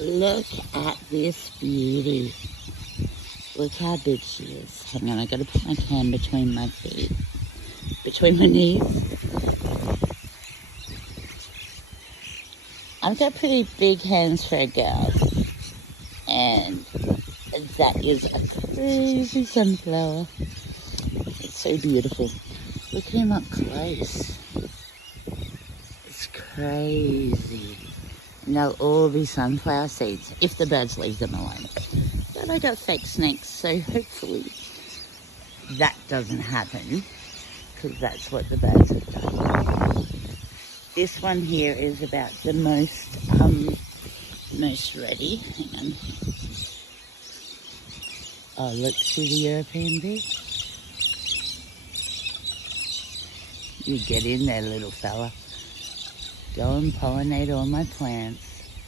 Look at this beauty. Look how big she is. Hang on, I gotta put my can between my feet. Between my knees. I've got pretty big hands for a girl. And that is a crazy sunflower. It's so beautiful. Look at him up close. It's crazy. And they'll all be sunflower seeds if the birds leave them alone. But I got fake snakes, so hopefully that doesn't happen, because that's what the birds have done. This one here is about the most ready. Hang on. Oh, look, see the European bee? You get in there, little fella. Go and pollinate all my plants.